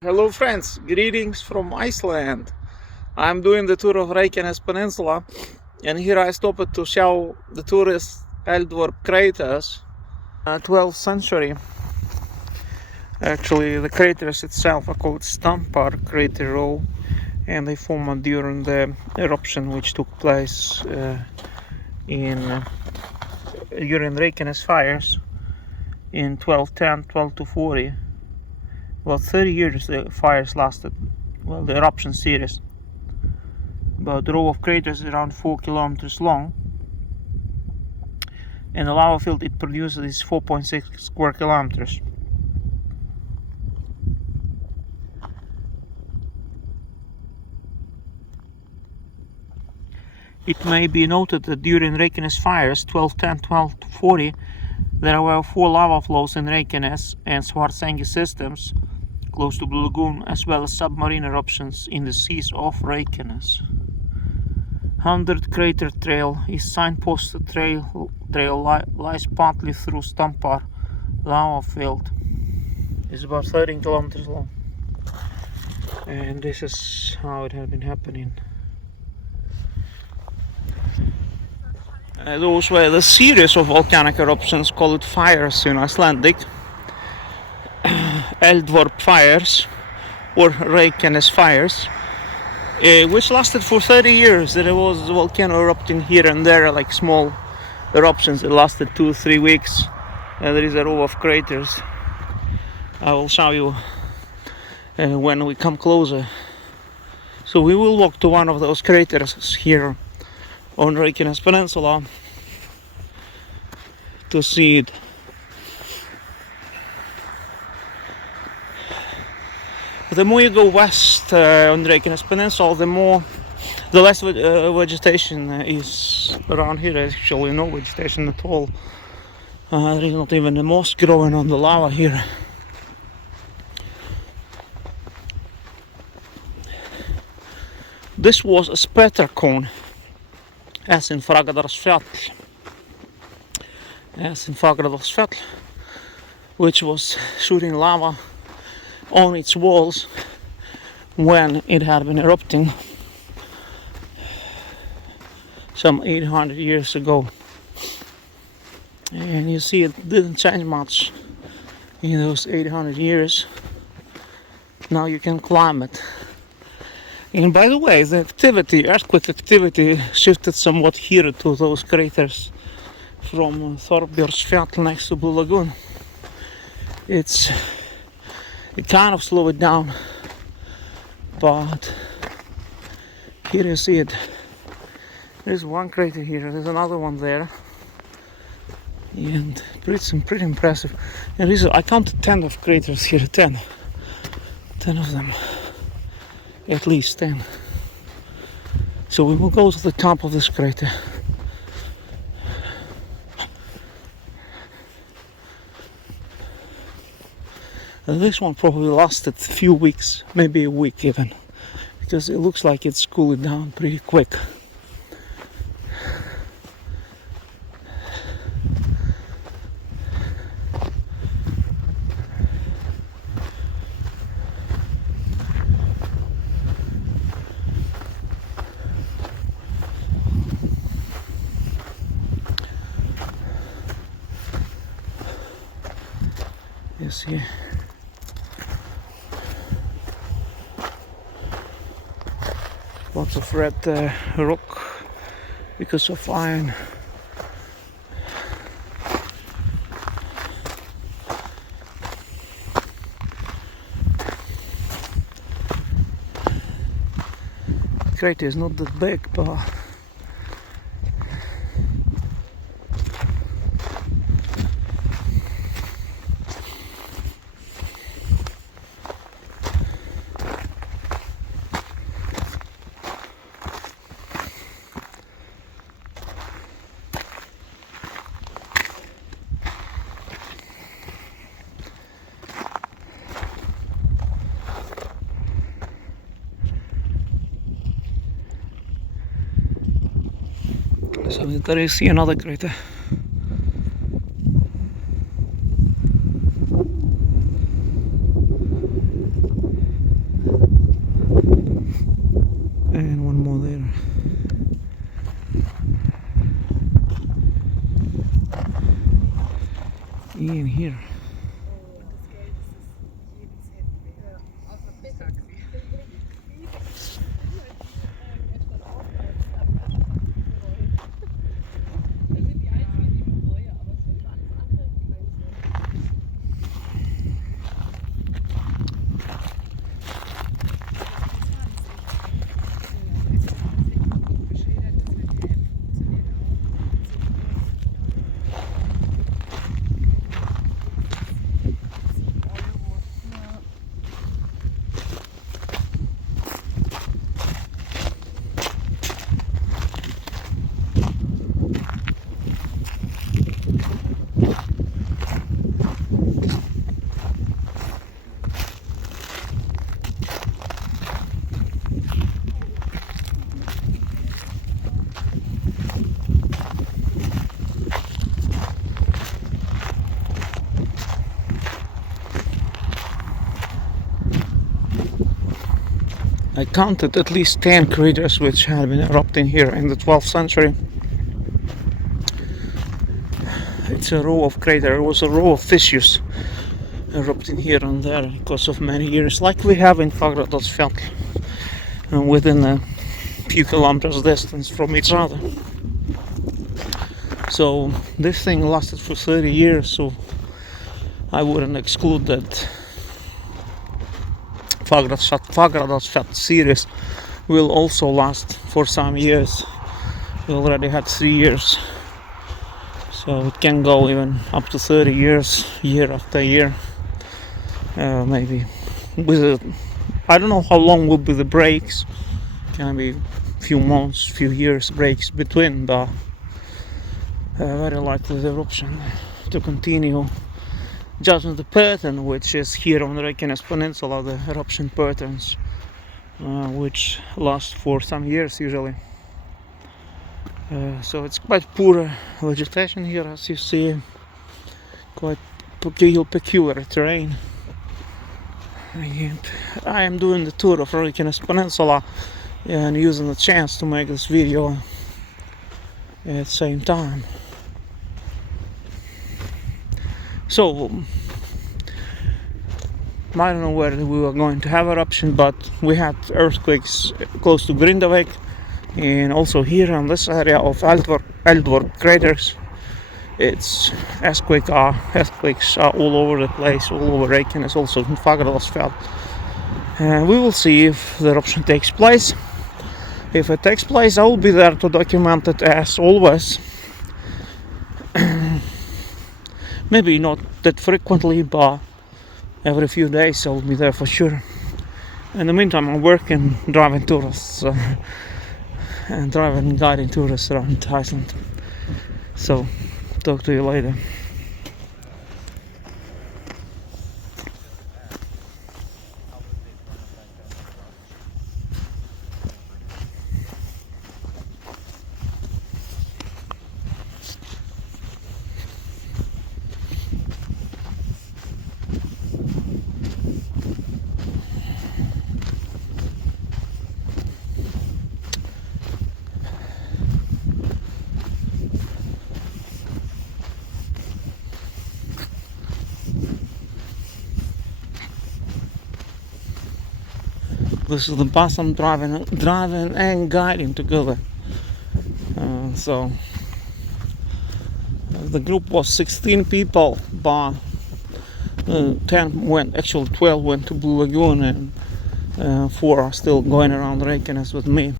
Hello friends, greetings from Iceland. I'm doing the tour of Reykjanes Peninsula, and here I stopped to show the tourists Stampar Craters, 12th century. Actually, the craters itself are called Stampar Craters, and they formed during the eruption which took place during Reykjanes fires in 1210, 1240. About 30 years the fires lasted, well, the eruption series. About the row of craters is around 4 kilometers long, and the lava field it produces is 4.6 square kilometers. It may be noted that during Reykjanes fires 1210, 1240, there were 4 lava flows in Reykjanes and Svartsengi systems close to Blue Lagoon, as well as submarine eruptions in the seas off Reykjanes. 100 Crater Trail is signposted trail lies partly through Stampar lava field. It's about 13 kilometers long, and this is how it has been happening. Those were the series of volcanic eruptions called fires in Icelandic. Eldvarp fires or Reykjanes fires, which lasted for 30 years. There was a volcano erupting here and there, like small eruptions. It lasted 2-3 weeks. There is a row of craters. I will show you when we come closer. So we will walk to one of those craters here on Reykjanes Peninsula to see it. The more you go west on Reykjanes Peninsula, the less vegetation is around here. Actually, no vegetation at all. There is not even the moss growing on the lava here. This was a spatter cone, as in Fagradalsfjall, which was shooting lava on its walls when it had been erupting some 800 years ago. And you see it didn't change much in those 800 years. Now you can climb it. And by the way, the earthquake activity shifted somewhat here to those craters from Thorbjornsfjall next to Blue Lagoon. It kind of slowed it down, but here you see it. There's one crater here, there's another one there, and pretty impressive. And I counted 10 of craters here, 10 of them, at least 10. So we will go to the top of this crater. And this one probably lasted a few weeks, maybe a week even, because it looks like it's cooled down pretty quick. You see. Lots of red rock because of iron. The crater is not that big, but so there is another crater. I counted at least 10 craters which had been erupting here in the 12th century. It's a row of craters. It was a row of fissures erupting here and there because of many years, like we have in Fagradalsfjall, within a few kilometers distance from each other. So this thing lasted for 30 years, so I wouldn't exclude that Fagradalsfjall series will also last for some years. We already had 3 years, so it can go even up to 30 years, year after year. Maybe with I don't know how long will be the breaks. Can be few months, few years breaks between, but very likely the eruption to continue. Just on the pattern which is here on the Reykjanes Peninsula, the eruption patterns, which last for some years usually. So it's quite poor vegetation here, as you see, quite peculiar terrain. And I am doing the tour of Reykjanes Peninsula and using the chance to make this video at the same time. So I don't know where we were going to have eruption, but we had earthquakes close to Grindavik and also here in this area of Eldvor Craters. It's earthquakes are all over the place, all over Reykjanes, also in Fagradalsfjall. We will see if the eruption takes place. If it takes place, I will be there to document it as always. Maybe not that frequently, but every few days I will be there for sure. In the meantime, I'm working driving tourists and driving and guiding tourists around Iceland. So, talk to you later. This is the bus I'm driving and guiding together. So the group was 16 people, but 12 went to Blue Lagoon, and 4 are still going around Reykjanes with me.